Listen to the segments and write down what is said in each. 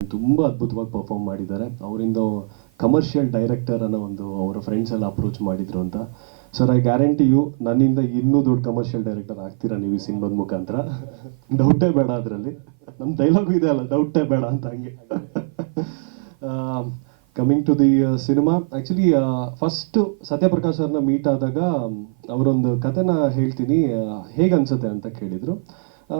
ತುಂಬ ಅದ್ಭುತವಾಗಿ ಪರ್ಫಾರ್ಮ್ ಮಾಡಿದ್ದಾರೆ. ಅವರಿಂದ ಕಮರ್ಷಿಯಲ್ ಡೈರೆಕ್ಟರ್ ಅನ್ನೋ ಒಂದು ಅವರ ಫ್ರೆಂಡ್ಸ್ ಎಲ್ಲ ಅಪ್ರೋಚ್ ಮಾಡಿದ್ರು ಅಂತ. ಸರ್, ಐ ಗ್ಯಾರಂಟಿ ಯು ನನ್ನಿಂದ ಇನ್ನೂ ದೊಡ್ಡ ಕಮರ್ಷಿಯಲ್ ಡೈರೆಕ್ಟರ್ ಆಗ್ತೀರಾ ನೀವು ಈ ಸಿನಿಮಾದ ಮುಖಾಂತರ. ಡೌಟೇ ಬೇಡ ಅದರಲ್ಲಿ. ನಮ್ಮ ಡೈಲಾಗು ಇದೆ ಅಲ್ಲ, ಡೌಟೇ ಬೇಡ ಅಂತ. ಹಂಗೆ coming to the cinema, actually first Satyaprakash ಅವ್ರನ್ನ ಮೀಟ್ ಆದಾಗ ಅವರೊಂದು ಕಥೆನ ಹೇಳ್ತೀನಿ, ಹೇಗೆ ಅನ್ಸುತ್ತೆ ಅಂತ ಕೇಳಿದರು.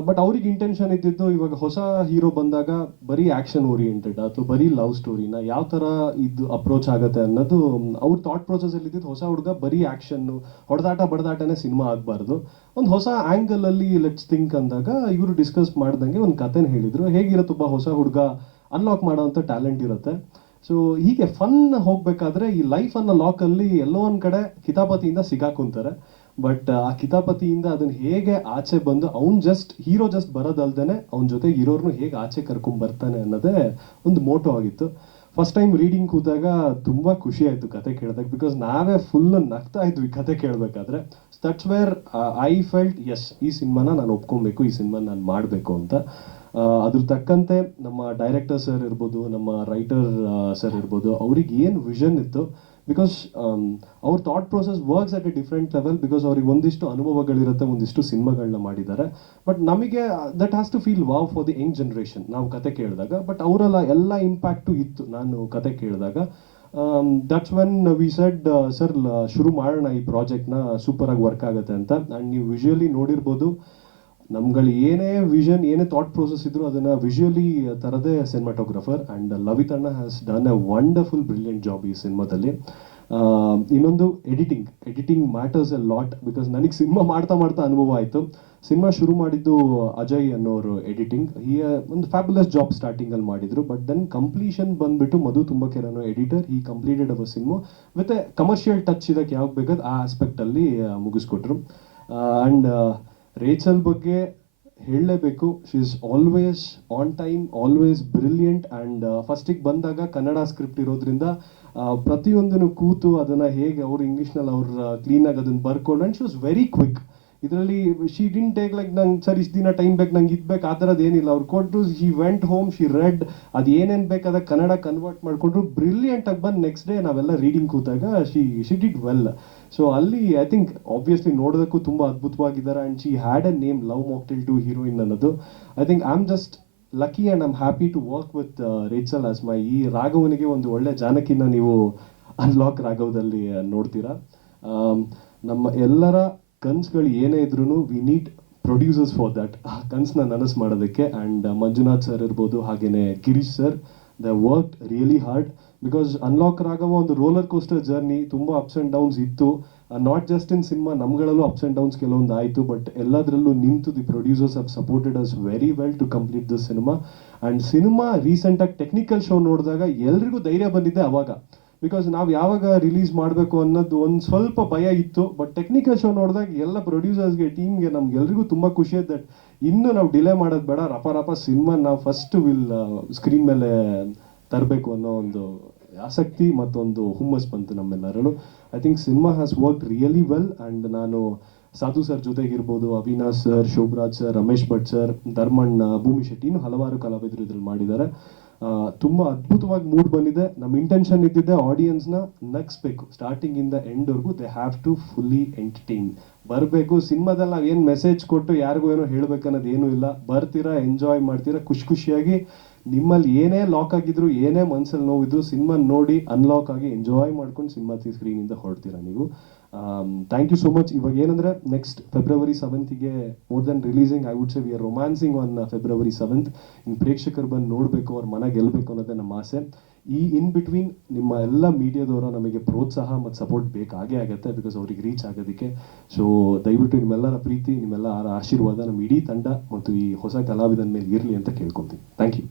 ಬಟ್ ಅವ್ರಿಗೆ ಇಂಟೆನ್ಷನ್ ಇದ್ದಿದ್ದು, ಇವಾಗ ಹೊಸ ಹೀರೋ ಬಂದಾಗ ಬರೀ ಆ್ಯಕ್ಷನ್ ಓರಿಯೆಂಟೆಡ್ ಅಥವಾ ಬರೀ ಲವ್ ಸ್ಟೋರಿನ ಯಾವ ಥರ ಇದು ಅಪ್ರೋಚ್ ಆಗುತ್ತೆ ಅನ್ನೋದು ಅವ್ರ ಥಾಟ್ ಪ್ರೊಸೆಸಲ್ಲಿ ಇದ್ದಿದ್ದು. ಹೊಸ ಹುಡುಗ ಬರೀ ಆ್ಯಕ್ಷನ್ನು ಬಡದಾಟನೇ ಸಿನಿಮಾ ಆಗಬಾರ್ದು, ಒಂದು ಹೊಸ ಆ್ಯಂಗಲಲ್ಲಿ ಲೆಟ್ಸ್ ಥಿಂಕ್ ಅಂದಾಗ ಇವರು ಡಿಸ್ಕಸ್ ಮಾಡ್ದಂಗೆ ಒಂದು ಕಥೆನ ಹೇಳಿದರು. ಹೇಗಿರುತ್ತೆ, ಒಬ್ಬ ಹೊಸ ಹುಡುಗ ಅನ್ಲಾಕ್ ಮಾಡೋವಂಥ ಟ್ಯಾಲೆಂಟ್ ಇರುತ್ತೆ. ಸೊ ಹೀಗೆ ಫನ್ ಹೋಗಬೇಕಾದ್ರೆ ಈ ಲೈಫ್ ಅನ್ನೋ ಲಾಕಲ್ಲಿ ಎಲ್ಲೋ ಒಂದು ಕಡೆ ಕಿತಾಪತಿಯಿಂದ ಸಿಗಾಕೊಂತಾರೆ. ಬಟ್ ಆ ಕಿತಾಪತಿಯಿಂದ ಅದನ್ನ ಹೇಗೆ ಆಚೆ ಬಂದು ಹೀರೋ ಜಸ್ಟ್ ಬರೋದಲ್ದೇನೆ ಅವನ ಜೊತೆ ಇರೋರ್ನು ಹೇಗೆ ಆಚೆ ಕರ್ಕೊಂಡ್ ಬರ್ತಾನೆ ಅನ್ನೋದೇ ಒಂದು ಮೋಟೋ ಆಗಿತ್ತು. ಫಸ್ಟ್ ಟೈಮ್ ರೀಡಿಂಗ್ ಕೂತಾಗ ತುಂಬ ಖುಷಿ ಆಯಿತು ಕತೆ ಕೇಳಿದಾಗ, ಬಿಕಾಸ್ ನಾವೇ ಫುಲ್ ನಗ್ತಾ ಇದ್ವಿ ಕತೆ ಕೇಳಬೇಕಾದ್ರೆ. That's where I felt as, ಈ ಸಿನಿಮಾನ ನಾನು ಒಪ್ಕೊಬೇಕು, ಈ ಸಿನಿಮಾ ನಾನು ಮಾಡಬೇಕು ಅಂತ. ಅದ್ರ ತಕ್ಕಂತೆ ನಮ್ಮ ಡೈರೆಕ್ಟರ್ ಸರ್ ಇರ್ಬೋದು, ನಮ್ಮ ರೈಟರ್ ಸರ್ ಇರ್ಬೋದು, ಅವ್ರಿಗೆ ಏನು ವಿಷನ್ ಇತ್ತು, ಬಿಕಾಸ್ ಅವ್ರ thought process works at a different level. Because ಅವ್ರಿಗೆ ಒಂದಿಷ್ಟು ಅನುಭವಗಳಿರುತ್ತೆ, ಒಂದಿಷ್ಟು ಸಿನಿಮಾಗಳನ್ನ ಮಾಡಿದ್ದಾರೆ. ಬಟ್ ನಮಗೆ that has to feel wow for the young generation ನಾವು ಕತೆ ಕೇಳಿದಾಗ. ಬಟ್ ಅವರೆಲ್ಲ ಎಲ್ಲ ಇಂಪ್ಯಾಕ್ಟು ಇತ್ತು ನಾನು ಕತೆ ಕೇಳಿದಾಗ. That's when we said, sir ಶುರು ಮಾಡೋಣ ಈ ಪ್ರಾಜೆಕ್ಟ್ನ, ಸೂಪರಾಗಿ ವರ್ಕ್ ಆಗುತ್ತೆ ಅಂತ. ಆ್ಯಂಡ್ ನೀವು ವಿಜುವಲಿ ನೋಡಿರ್ಬೋದು, ನಮ್ಗಳು ಏನೇ ವಿಷನ್, ಏನೇ ಥಾಟ್ ಪ್ರೊಸೆಸ್ ಇದ್ರು ಅದನ್ನು ವಿಜುವಲಿ ತರದೇ ಸಿನಿಮಾಟೋಗ್ರಫರ್. ಆ್ಯಂಡ್ ಲವಿತಣ್ಣ has done a wonderful brilliant job ಈ ಸಿನಿಮಾದಲ್ಲಿ. ಇನ್ನೊಂದು editing matters a lot, because ನನಗೆ ಸಿನಿಮಾ ಮಾಡ್ತಾ ಅನುಭವ ಆಯಿತು. ಸಿನಿಮಾ ಶುರು ಮಾಡಿದ್ದು ಅಜಯ್ ಅನ್ನೋರು ಎಡಿಟಿಂಗ್. ಒಂದು ಫ್ಯಾಬುಲಸ್ ಜಾಬ್ ಸ್ಟಾರ್ಟಿಂಗಲ್ಲಿ ಮಾಡಿದ್ರು. ಬಟ್ ದೆನ್ ಕಂಪ್ಲೀಷನ್ ಬಂದುಬಿಟ್ಟು ಮಧು ತುಂಬಕೆರೆ ಅನ್ನೋ ಎಡಿಟರ್, ಈ completed our cinema with a commercial touch ಇದಕ್ಕೆ ಯಾವಾಗ ಬೇಕಾದ ಆ ಆಸ್ಪೆಕ್ಟಲ್ಲಿ ಮುಗಿಸ್ಕೊಟ್ರು. ಆ್ಯಂಡ್ ರೇಚಲ್ ಬಗ್ಗೆ ಹೇಳಲೇಬೇಕು. She is always on time, always brilliant. And ಫಸ್ಟಿಗೆ ಬಂದಾಗ ಕನ್ನಡ ಸ್ಕ್ರಿಪ್ಟ್ ಇರೋದ್ರಿಂದ ಪ್ರತಿಯೊಂದನ್ನು ಕೂತು ಅದನ್ನು ಹೇಗೆ ಅವ್ರು ಇಂಗ್ಲೀಷ್ನಲ್ಲಿ ಅವ್ರು ಕ್ಲೀನಾಗಿ ಅದನ್ನು ಬರ್ಕೊಂಡು, and she was very quick. ಇದರಲ್ಲಿ ಶಿ ಡಿಂಟ್ ಟೇಕ್ ಲೈಕ್ ನಂಗೆ ಸರ್ ಇಷ್ಟು ದಿನ ಟೈಮ್ ಬೇಕು, ನಂಗೆ ಬೇಕು, ಆ ಥರದ್ದು ಏನಿಲ್ಲ. ಅವ್ರು ಕೊಟ್ಟರು, she went home, she read, ಅದು ಏನೇನು ಬೇಕಾದ ಕನ್ನಡ ಕನ್ವರ್ಟ್ ಮಾಡಿಕೊಂಡ್ರು, ಬ್ರಿಲಿಯಂಟಾಗಿ ಬಂದು ನೆಕ್ಸ್ಟ್ ಡೇ ನಾವೆಲ್ಲ ರೀಡಿಂಗ್ ಕೂತಾಗ ಶಿ ಡಿಡ್ ವೆಲ್. ಸೊ ಅಲ್ಲಿ ಐ ಥಿಂಕ್ ಆಬ್ವಿಯಸ್ಲಿ ನೋಡೋದಕ್ಕೂ ತುಂಬ ಅದ್ಭುತವಾಗಿದ್ದಾರೆ. And she had a name, love mocktail two heroine ಅನ್ನೋದು. I think I am just lucky and I am happy to work with Rachel as my. ಈ ರಾಘವನಿಗೆ ಒಂದು ಒಳ್ಳೆ ಜಾನಕಿನ ನೀವು ಅನ್ಲಾಕ್ ರಾಘವದಲ್ಲಿ ನೋಡ್ತೀರಾ. ನಮ್ಮ ಎಲ್ಲರ ಕನ್ಸುಗಳು ಏನೇ ಇದ್ರೂ we need producers for that, ಆ ಕನ್ಸನ್ನ ನನಸು ಮಾಡೋದಕ್ಕೆ. ಆ್ಯಂಡ್ ಮಂಜುನಾಥ್ ಸರ್ ಇರ್ಬೋದು, ಹಾಗೆಯೇ Girish sir, they work really hard. Because unlock Raghava ಒಂದು ರೋಲರ್ ಕೋಸ್ಟರ್ ಜರ್ನಿ, ತುಂಬ ಅಪ್ಸ್ ಆ್ಯಂಡ್ ಡೌನ್ಸ್ ಇತ್ತು. ನಾಟ್ ಜಸ್ಟ್ ಇನ್ ಸಿನಿಮಾ, ನಮ್ಗಳಲ್ಲೂ ಅಪ್ಸ್ ಆ್ಯಂಡ್ ಡೌನ್ಸ್ ಕೆಲವೊಂದು ಆಯಿತು. ಬಟ್ ಎಲ್ಲದರಲ್ಲೂ ನಿಂತು the producers have supported us very well to complete this cinema. And cinema ರೀಸೆಂಟಾಗಿ technical show ನೋಡಿದಾಗ ಎಲ್ರಿಗೂ ಧೈರ್ಯ ಬಂದಿದ್ದೆ ಅವಾಗ. ಬಿಕಾಸ್ ನಾವು ಯಾವಾಗ ರಿಲೀಸ್ ಮಾಡಬೇಕು ಅನ್ನೋದು ಒಂದು ಸ್ವಲ್ಪ ಭಯ ಇತ್ತು. ಬಟ್ ಟೆಕ್ನಿಕಲ್ ಶೋ ನೋಡಿದಾಗ ಎಲ್ಲ ಪ್ರೊಡ್ಯೂಸರ್ಸ್ಗೆ, ಟೀಮ್ಗೆ, ನಮ್ಗೆಲ್ರಿಗೂ ತುಂಬ ಖುಷಿ ಆಯ್ತು. ದಟ್ ಇನ್ನೂ ನಾವು ಡಿಲೇ ಮಾಡೋದು ಬೇಡ, ರಪ ಸಿನಿಮಾ ನಾವು ಫಸ್ಟ್ ಸ್ಕ್ರೀನ್ ಮೇಲೆ ತರಬೇಕು ಅನ್ನೋ ಒಂದು ಆಸಕ್ತಿ ಮತ್ತೊಂದು ಹುಮ್ಮಸ್ ಬಂತು ನಮ್ಮೆಲ್ಲರಲ್ಲೂ. I think cinema has work really well. And ನಾನು ಸಾಧು ಸರ್ ಜೊತೆಗಿರ್ಬೋದು, Avinash sir, Shobharaj sir, Ramesh Bhat sir, Dharmanna, Bhoomi Shetty, ಇನ್ನೂ ಹಲವಾರು ಕಲಾವಿದರು ಇದ್ರಲ್ಲಿ ಮಾಡಿದ್ದಾರೆ. ತುಂಬ ಅದ್ಭುತವಾಗಿ ಮೂಡ್ ಬಂದಿದೆ. ನಮ್ಮ ಇಂಟೆನ್ಷನ್ ಇದ್ದಿದ್ದೆ ಆಡಿಯನ್ಸ್ನ ನಗಿಸ್ಬೇಕು, ಸ್ಟಾರ್ಟಿಂಗಿಂದ ಎಂಡ್ವರೆಗೂ they have to fully entertain ಬರಬೇಕು. ಸಿನಿಮಾದಲ್ಲಿ ನಾವು ಏನು ಮೆಸೇಜ್ ಕೊಟ್ಟು ಯಾರಿಗೂ ಏನೋ ಹೇಳ್ಬೇಕನ್ನೋದು ಏನೂ ಇಲ್ಲ. ಬರ್ತೀರಾ, ಎಂಜಾಯ್ ಮಾಡ್ತೀರಾ, ಖುಷಿಯಾಗಿ. ನಿಮ್ಮಲ್ಲಿ ಏನೇ ಲಾಕ್ ಆಗಿದ್ರು, ಏನೇ ಮನಸ್ಸಲ್ಲಿ ನೋವಿದ್ರು, ಸಿನಿಮಾ ನೋಡಿ ಅನ್ಲಾಕ್ ಆಗಿ ಎಂಜಾಯ್ ಮಾಡ್ಕೊಂಡು ಸಿನಿಮಾ ಸ್ಕ್ರೀನಿಂದ ಹೊರಡ್ತೀರಾ ನೀವು. Thank you so much. ಇವಾಗ ಏನಂದರೆ next February 7th more then releasing, I would say we are romancing on February 7th. ಇನ್ನು ಪ್ರೇಕ್ಷಕರು ಬಂದು ನೋಡಬೇಕು, ಅವ್ರ ಮನೆ ಗೆಲ್ಲಬೇಕು ಅನ್ನೋದೇ ನಮ್ಮ ಆಸೆ. ಈ ಇನ್ ಬಿಟ್ವೀನ್ ನಿಮ್ಮ ಎಲ್ಲ ಮೀಡಿಯಾದವರ ನಮಗೆ ಪ್ರೋತ್ಸಾಹ ಮತ್ತು ಸಪೋರ್ಟ್ ಬೇಕಾಗೇ ಆಗುತ್ತೆ, ಬಿಕಾಸ್ ಅವ್ರಿಗೆ ರೀಚ್ ಆಗೋದಕ್ಕೆ. ಸೊ ದಯವಿಟ್ಟು ನಿಮ್ಮೆಲ್ಲರ ಪ್ರೀತಿ, ನಿಮ್ಮೆಲ್ಲರ ಆಶೀರ್ವಾದ ನಮ್ಮ ಇಡೀ ತಂಡ ಮತ್ತು ಈ ಹೊಸ ಕಲಾವಿದನ ಮೇಲೆ ಇರಲಿ ಅಂತ ಕೇಳ್ಕೊತೀನಿ. Thank you.